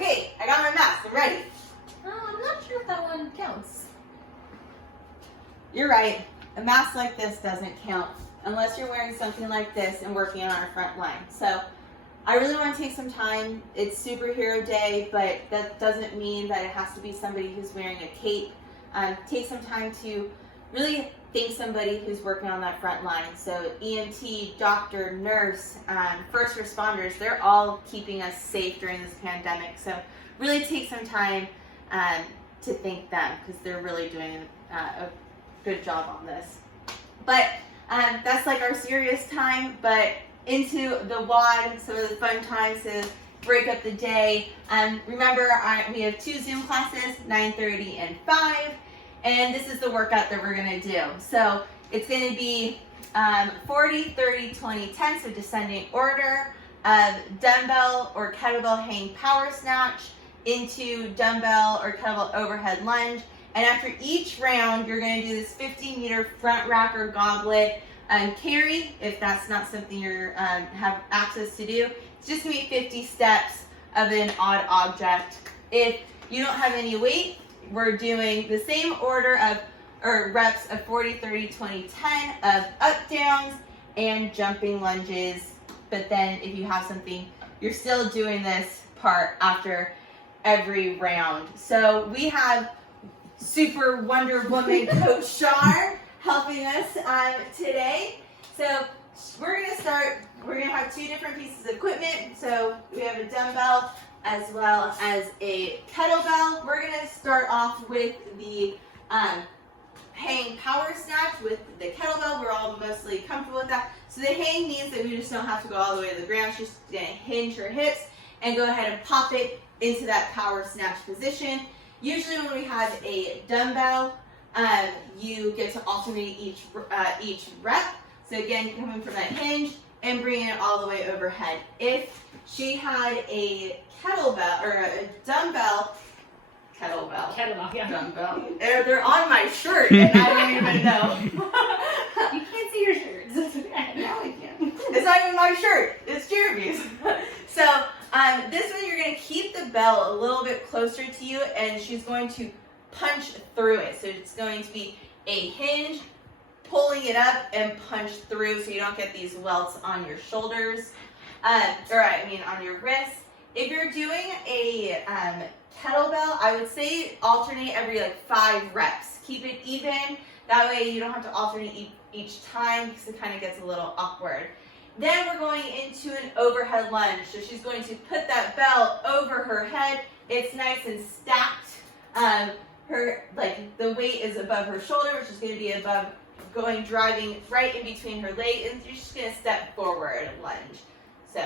Okay, I got my mask. I'm ready. I'm not sure if that one counts. You're right. A mask like this doesn't count unless you're wearing something like this and working on our front line. So I really want to take some time. It's superhero day, but that doesn't mean that it has to be somebody who's wearing a cape. Take some time to really thank somebody who's working on that front line. So EMT, doctor, nurse, first responders, they're all keeping us safe during this pandemic. So really take some time to thank them because they're really doing a good job on this. But that's like our serious time, but into the WOD, some of the fun times to break up the day. Remember, we have 2 Zoom classes, 9:30 and 5, and this is the workout that we're gonna do. So it's gonna be 40, 30, 20, 10, so descending order of dumbbell or kettlebell hang power snatch into dumbbell or kettlebell overhead lunge. And after each round, you're going to do this 50-meter front rack or goblet carry. If that's not something you have access to do, it's just going to be 50 steps of an odd object. If you don't have any weight, we're doing the same order of reps of 40, 30, 20, 10 of up downs and jumping lunges. But then if you have something, you're still doing this part after every round. So we have Super Wonder Woman Coach Shar helping us today. So we're going to start, we're going to have 2 different pieces of equipment. So we have a dumbbell as well as a kettlebell. We're going to start off with the hang power snatch with the kettlebell. We're all mostly comfortable with that. So the hang means that we just don't have to go all the way to the ground. She's going to hinge her hips and go ahead and pop it into that power snatch position. Usually when we have a dumbbell, you get to alternate each rep. So again, coming from that hinge and bringing it all the way overhead. If she had a kettlebell or a dumbbell, Yeah. dumbbell, they're on my shirt and I don't even know. You can't see your shirts. Now I can. It's not even my shirt. It's Jeremy's. So this one you're going to keep the bell a little bit closer to you and she's going to punch through it. So it's going to be a hinge, pulling it up and punch through so you don't get these welts on your shoulders, on your wrists. If you're doing a kettlebell, I would say alternate every 5 reps. Keep it even. That way you don't have to alternate each time because it kind of gets a little awkward. Then we're going into an overhead lunge. So she's going to put that bell over her head. It's nice and stacked. The weight is above her shoulder, which is going to be driving right in between her legs, and you're just going to step forward and lunge. So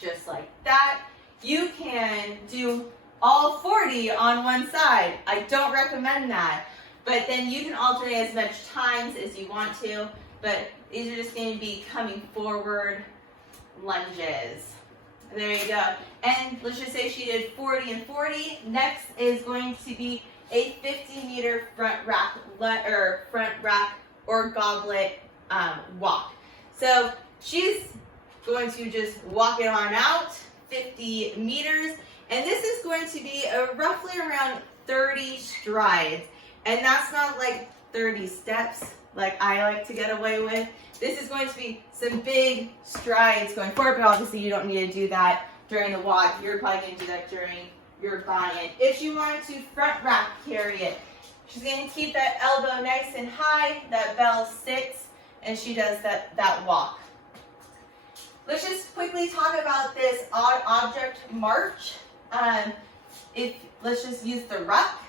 just like that. You can do all 40 on one side. I don't recommend that. But then you can alternate as much times as you want to. But these are just going to be coming forward lunges. There you go. And let's just say she did 40 and 40. Next is going to be a 50-meter front rack or goblet walk. So she's going to just walk it on out, 50 meters. And this is going to be roughly around 30 strides. And that's not like 30 steps like I like to get away with. This is going to be some big strides going forward, but obviously you don't need to do that during the walk. You're probably going to do that during your buy-in. If she wanted to front rack carry it, she's going to keep that elbow nice and high, that bell sits, and she does that walk. Let's just quickly talk about this odd object march. Let's just use the ruck.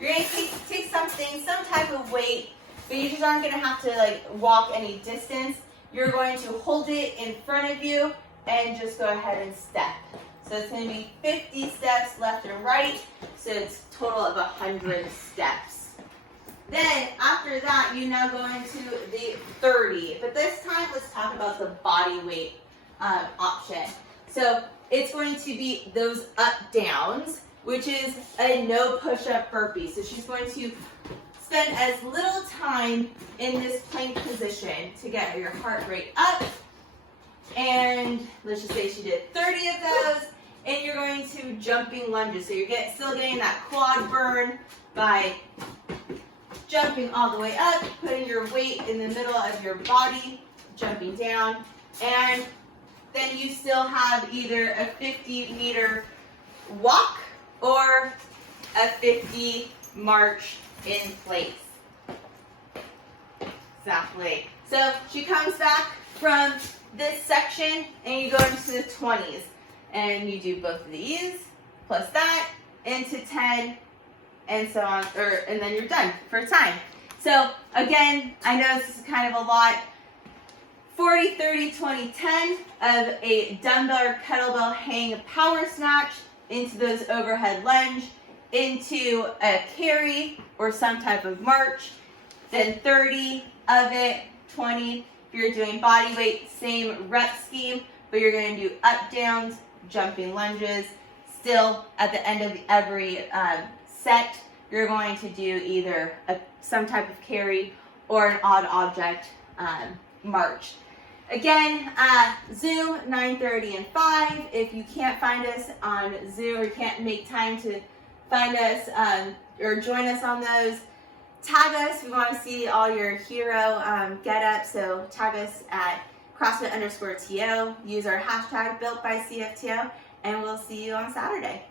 You're going to take something, some type of weight, but you just aren't going to have to walk any distance. You're going to hold it in front of you and just go ahead and step. So it's going to be 50 steps left and right, so it's a total of 100 steps. Then after that, you now go into the 30, but this time let's talk about the body weight option. So it's going to be those up downs, which is a no push-up burpee. So she's going to spend as little time in this plank position to get your heart rate up. And let's just say she did 30 of those. and you're going to jumping lunges. So you're still getting that quad burn by jumping all the way up, putting your weight in the middle of your body, jumping down, and then you still have either a 50-meter walk or a 50 march in place. Exactly. So she comes back from this section and you go into the 20s. And you do both of these, plus that, into 10, and so on, and then you're done for time. So again, I know this is kind of a lot. 40, 30, 20, 10 of a dumbbell or kettlebell hang power snatch into those overhead lunge, into a carry or some type of march, then 30 of it, 20. If you're doing body weight, same rep scheme, but you're going to do up downs, jumping lunges. Still, at the end of every set, you're going to do either some type of carry or an odd object march. Again, Zoom 9:30 and 5. If you can't find us on Zoom or you can't make time to find us or join us on those, tag us. We want to see all your hero get up. So tag us at CrossFit_TO. Use our hashtag built by CFTO, and we'll see you on Saturday.